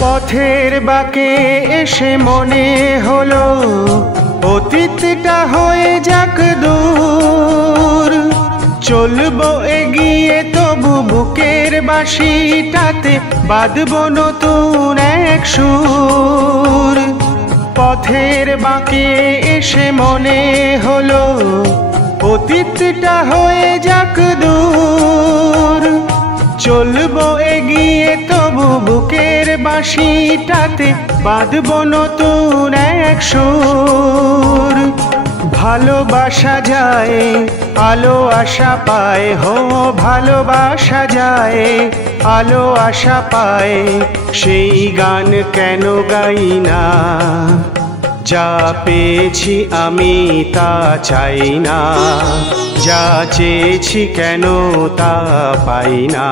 পথের বাঁকে এসে মনে হলো অতীতটা হয়ে যাক দূর, চলবো এগিয়ে তবু বুকের বাঁশিটাতে বাঁধবো নতুন এক সুর। পথের বাঁকে এসে মনে হলো অতীতটা হয়ে যাক দূর, চলবো এগিয়ে তবু বুকের বাঁশিটাতে বাঁধবো নতুন এক সুর। ভালোবাসা যায় আলো আশা পায়, হো ভালোবাসা যায় আলো আশা পায়, সেই গান কেন গাই না? যা পেয়েছি আমি তা চাই না, যা চেয়েছি কেন তা পাই না।